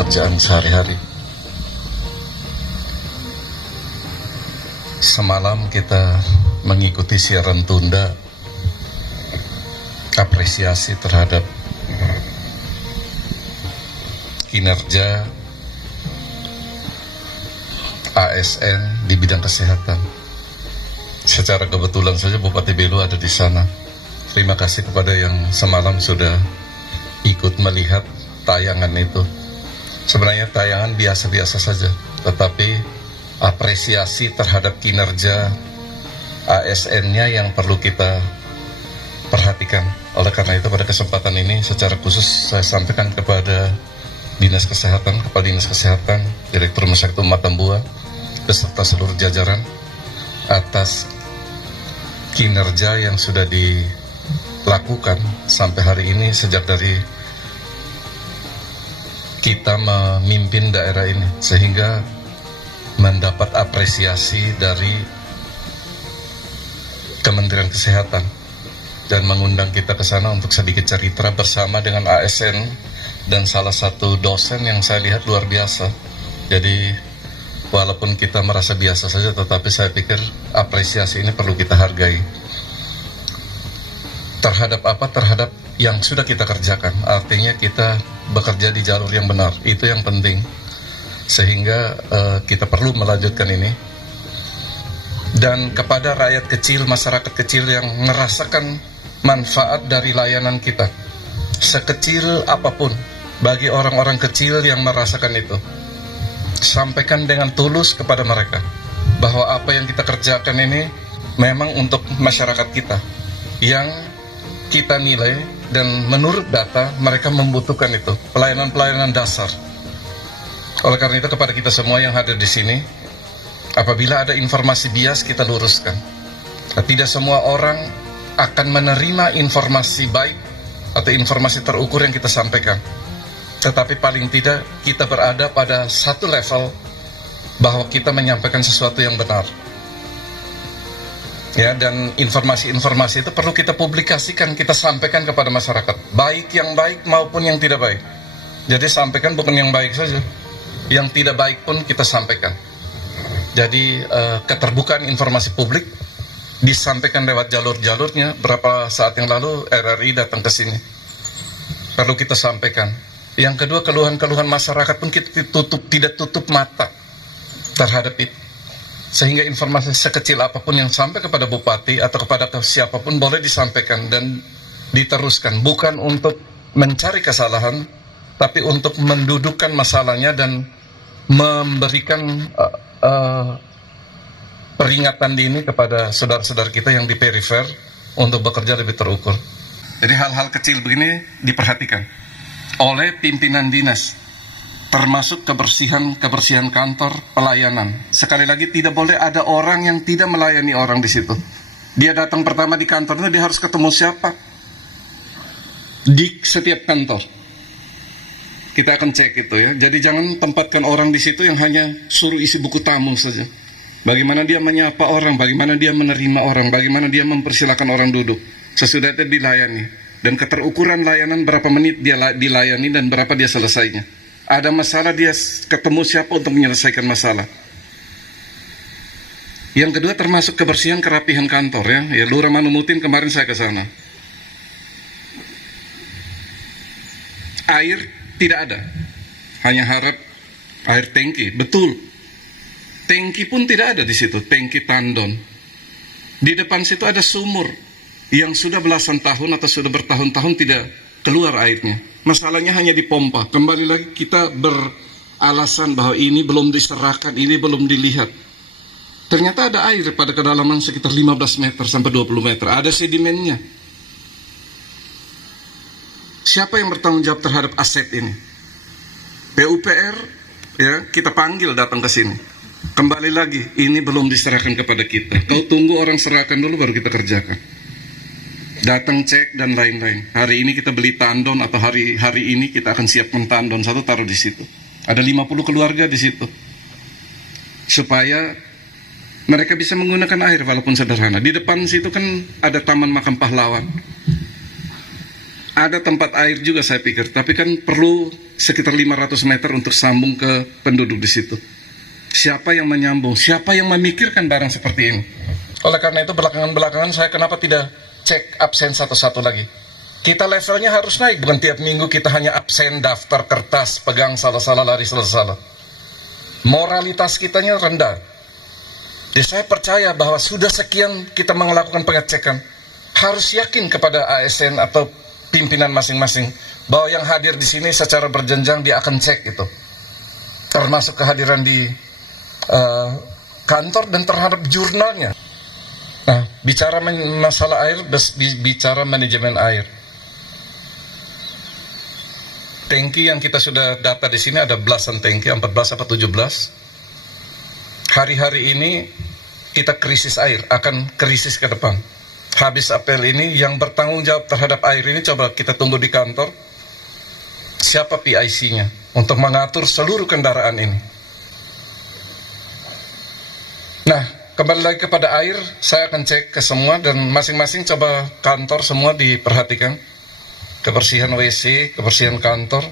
pekerjaan sehari-hari. Semalam kita mengikuti siaran tunda apresiasi terhadap kinerja ASN di bidang kesehatan. Secara kebetulan saja Bupati Belu ada di sana. Terima kasih kepada yang semalam sudah ikut melihat tayangan itu. Sebenarnya tayangan biasa-biasa saja, tetapi apresiasi terhadap kinerja ASN-nya yang perlu kita perhatikan. Oleh karena itu pada kesempatan ini secara khusus saya sampaikan kepada Dinas Kesehatan, Kepala Dinas Kesehatan, Direktur Rumah Sakit Umat Tambua, beserta seluruh jajaran atas kinerja yang sudah dilakukan sampai hari ini sejak dari kita memimpin daerah ini, sehingga mendapat apresiasi dari Kementerian Kesehatan dan mengundang kita ke sana untuk sedikit cerita bersama dengan ASN dan salah satu dosen yang saya lihat luar biasa. Jadi walaupun kita merasa biasa saja, tetapi saya pikir apresiasi ini perlu kita hargai. Terhadap apa? Terhadap yang sudah kita kerjakan. Artinya kita bekerja di jalur yang benar. Itu yang penting. Sehingga kita perlu melanjutkan ini. Dan kepada rakyat kecil, masyarakat kecil yang merasakan manfaat dari layanan kita, sekecil apapun, bagi orang-orang kecil yang merasakan itu, sampaikan dengan tulus kepada mereka bahwa apa yang kita kerjakan ini memang untuk masyarakat kita yang kita nilai dan menurut data mereka membutuhkan itu, pelayanan-pelayanan dasar. Oleh karena itu kepada kita semua yang hadir di sini, apabila ada informasi bias kita luruskan. Tidak semua orang akan menerima informasi baik atau informasi terukur yang kita sampaikan. Tetapi paling tidak kita berada pada satu level bahwa kita menyampaikan sesuatu yang benar. Ya, dan informasi-informasi itu perlu kita publikasikan, kita sampaikan kepada masyarakat, baik yang baik maupun yang tidak baik. Jadi sampaikan bukan yang baik saja, yang tidak baik pun kita sampaikan. Jadi keterbukaan informasi publik disampaikan lewat jalur-jalurnya. Berapa saat yang lalu RRI datang ke sini, perlu kita sampaikan. Yang kedua, keluhan-keluhan masyarakat pun kita tidak tutup mata terhadap itu. Sehingga informasi sekecil apapun yang sampai kepada bupati atau kepada siapapun boleh disampaikan dan diteruskan. Bukan untuk mencari kesalahan, tapi untuk mendudukkan masalahnya dan memberikan peringatan dini kepada saudara-saudara kita yang di perifer untuk bekerja lebih terukur. Jadi hal-hal kecil begini diperhatikan oleh pimpinan dinas, termasuk kebersihan kantor, pelayanan. Sekali lagi, tidak boleh ada orang yang tidak melayani orang di situ. Dia datang pertama di kantornya, dia harus ketemu siapa di setiap kantor. Kita akan cek itu ya. Jadi jangan tempatkan orang di situ yang hanya suruh isi buku tamu saja. Bagaimana dia menyapa orang, bagaimana dia menerima orang, bagaimana dia mempersilahkan orang duduk. Sesudah itu dilayani. Dan keterukuran layanan berapa menit dia dilayani dan berapa dia selesainya. Ada masalah dia ketemu siapa untuk menyelesaikan masalah. Yang kedua termasuk kebersihan kerapihan kantor ya. Ya, Lurah Manumutin kemarin saya ke sana. Air tidak ada. Hanya harap air tangki, betul. Tangki pun tidak ada di situ, tangki tandon. Di depan situ ada sumur yang sudah belasan tahun atau sudah bertahun-tahun tidak keluar airnya. Masalahnya hanya dipompa. Kembali lagi kita beralasan bahwa ini belum diserahkan, ini belum dilihat. Ternyata ada air pada kedalaman sekitar 15 meter sampai 20 meter. Ada sedimennya. Siapa yang bertanggung jawab terhadap aset ini? PUPR, ya, kita panggil datang ke sini. Kembali lagi, ini belum diserahkan kepada kita. Kau tunggu orang serahkan dulu baru kita kerjakan. Datang cek dan lain-lain. Hari ini kita beli tandon atau hari ini kita akan siapkan tandon satu taruh di situ. Ada 50 keluarga di situ. Supaya mereka bisa menggunakan air walaupun sederhana. Di depan situ kan ada Taman Makam Pahlawan. ada tempat air juga saya pikir, tapi kan perlu sekitar 500 meter untuk sambung ke penduduk di situ. Siapa yang menyambung? Siapa yang memikirkan barang seperti ini? Oleh karena itu belakangan-belakangan saya kenapa tidak cek absen satu-satu lagi? Kita levelnya harus naik, bukan tiap minggu kita hanya absen, daftar, kertas, pegang salah-salah, lari salah-salah. Moralitas kitanya rendah. Jadi saya percaya bahwa sudah sekian kita melakukan pengecekan, harus yakin kepada ASN atau pimpinan masing-masing bahwa yang hadir di sini secara berjenjang dia akan cek itu, termasuk kehadiran di kantor dan terhadap jurnalnya. Nah, bicara masalah air, bicara manajemen air. Tangki yang kita sudah data di sini ada belasan tangki, 14 atau 17. Hari-hari ini kita krisis air, akan krisis ke depan. Habis apel ini, yang bertanggung jawab terhadap air ini coba kita tunggu di kantor. Siapa PIC-nya untuk mengatur seluruh kendaraan ini? Nah, kembali lagi kepada air, saya akan cek ke semua dan masing-masing coba kantor semua diperhatikan. Kebersihan WC, kebersihan kantor,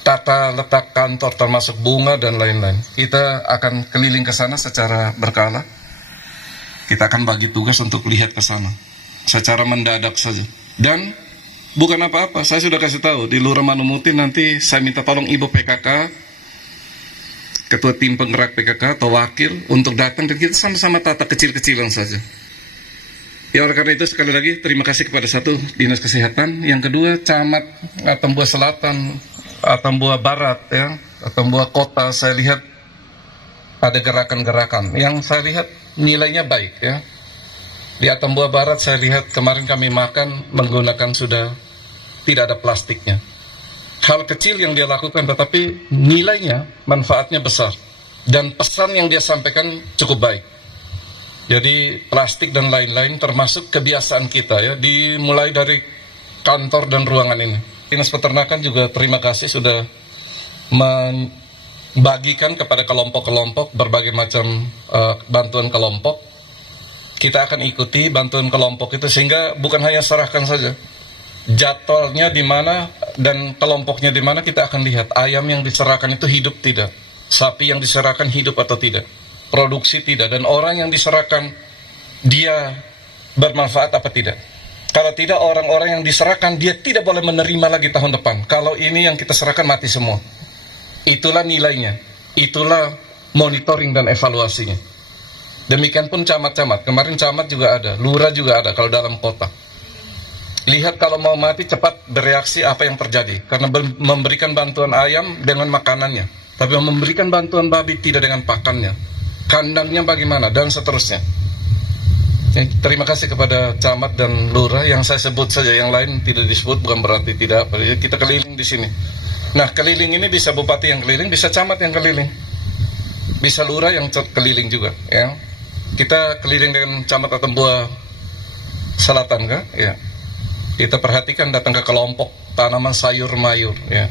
tata letak kantor termasuk bunga dan lain-lain. Kita akan keliling ke sana secara berkala. Kita akan bagi tugas untuk lihat ke sana secara mendadak saja. Dan bukan apa-apa, saya sudah kasih tahu di Lurah Manumuti nanti saya minta tolong Ibu PKK, Ketua Tim Penggerak PKK atau wakil untuk datang dan kita sama-sama tata kecil-kecilan saja. Ya, oleh karena itu sekali lagi terima kasih kepada satu Dinas Kesehatan, yang kedua Camat Atambua Selatan, Atambua Barat, ya, Atambua Kota. Saya lihat ada gerakan-gerakan yang saya lihat nilainya baik, ya. Di Atambua Barat saya lihat kemarin kami makan menggunakan sudah tidak ada plastiknya. Hal kecil yang dia lakukan tetapi nilainya, manfaatnya besar. Dan pesan yang dia sampaikan cukup baik. Jadi plastik dan lain-lain termasuk kebiasaan kita, ya, dimulai dari kantor dan ruangan ini. Dinas Peternakan juga terima kasih sudah membagikan kepada kelompok-kelompok berbagai macam bantuan kelompok. Kita akan ikuti bantuan kelompok itu sehingga bukan hanya serahkan saja. Jadwalnya di mana dan kelompoknya di mana kita akan lihat. Ayam yang diserahkan itu hidup tidak, sapi yang diserahkan hidup atau tidak, produksi tidak, dan orang yang diserahkan dia bermanfaat apa tidak. Kalau tidak, orang-orang yang diserahkan dia tidak boleh menerima lagi tahun depan. Kalau ini yang kita serahkan mati semua. Itulah nilainya, itulah monitoring dan evaluasinya. Demikian pun camat-camat, kemarin camat juga ada, lurah juga ada kalau dalam kota. Lihat kalau mau mati cepat bereaksi apa yang terjadi. Karena memberikan bantuan ayam dengan makanannya, tapi memberikan bantuan babi tidak dengan pakannya. Kandangnya bagaimana, dan seterusnya. Terima kasih kepada camat dan lurah yang saya sebut saja, yang lain tidak disebut bukan berarti tidak. Kita keliling di sini. Nah, keliling ini bisa bupati yang keliling, bisa camat yang keliling, bisa lurah yang keliling juga, ya. Kita keliling dengan Camat Atambua Selatan, kan? Ya. Kita perhatikan datang ke kelompok tanaman sayur mayur, ya.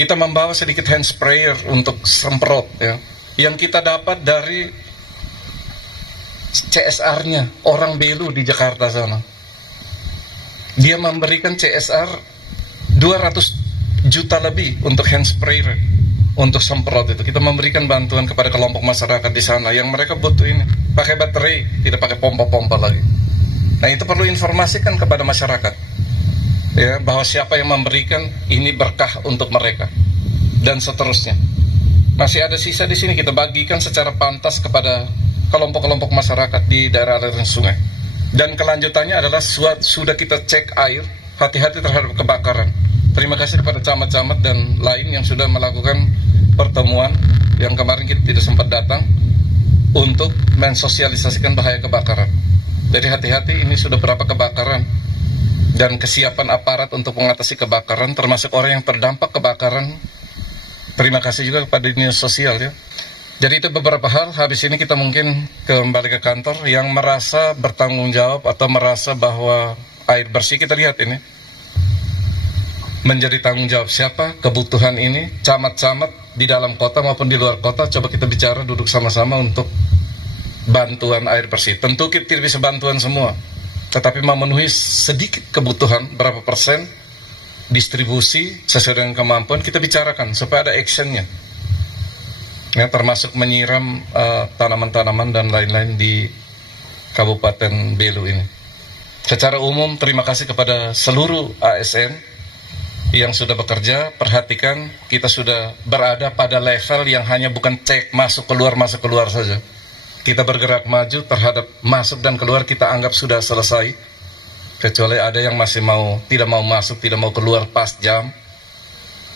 Kita membawa sedikit hand sprayer untuk semprot, ya. Yang kita dapat dari CSR-nya orang Belu di Jakarta sana. Dia memberikan CSR 200 juta lebih untuk hand sprayer, untuk semprot itu. Kita memberikan bantuan kepada kelompok masyarakat di sana yang mereka butuh ini. Pakai baterai, tidak pakai pompa-pompa lagi. Nah, itu perlu informasikan kepada masyarakat, ya, bahwa siapa yang memberikan ini berkah untuk mereka dan seterusnya. Masih ada sisa di sini, kita bagikan secara pantas kepada kelompok-kelompok masyarakat di daerah aliran sungai. Dan kelanjutannya adalah sudah kita cek air, hati-hati terhadap kebakaran. Terima kasih kepada camat-camat dan lain yang sudah melakukan pertemuan yang kemarin kita tidak sempat datang untuk mensosialisasikan bahaya kebakaran. Jadi hati-hati, ini sudah berapa kebakaran dan kesiapan aparat untuk mengatasi kebakaran, termasuk orang yang terdampak kebakaran. Terima kasih juga kepada dinas sosial, ya. Jadi itu beberapa hal. Habis ini kita mungkin kembali ke kantor. Yang merasa bertanggung jawab atau merasa bahwa air bersih, kita lihat ini menjadi tanggung jawab siapa, kebutuhan ini, camat-camat di dalam kota maupun di luar kota. Coba kita bicara, duduk sama-sama untuk bantuan air bersih. Tentu kita tidak bisa bantuan semua, tetapi memenuhi sedikit kebutuhan, berapa persen, distribusi sesuai dengan kemampuan, kita bicarakan supaya ada actionnya, ya, termasuk menyiram tanaman-tanaman dan lain-lain di Kabupaten Belu ini. Secara umum, terima kasih kepada seluruh ASN yang sudah bekerja. Perhatikan, kita sudah berada pada level yang hanya bukan cek masuk keluar saja. Kita bergerak maju terhadap masuk dan keluar, kita anggap sudah selesai. Kecuali ada yang masih tidak mau masuk, tidak mau keluar pas jam.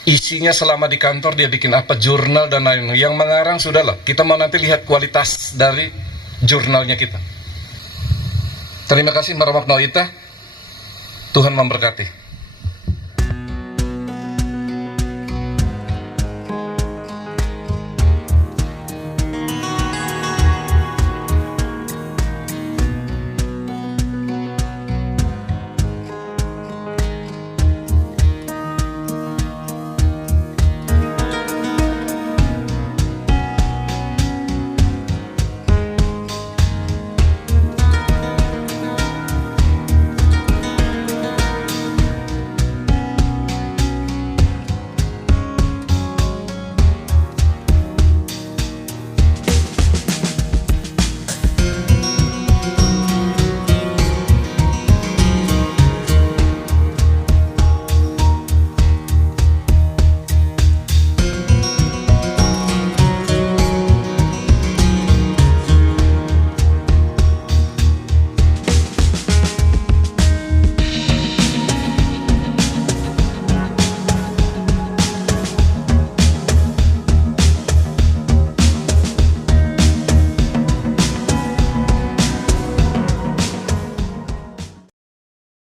Isinya selama di kantor dia bikin apa, jurnal dan lain-lain. Yang mengarang sudahlah, kita mau nanti lihat kualitas dari jurnalnya kita. Terima kasih warahmatullahi wabarakatuh. Tuhan memberkati.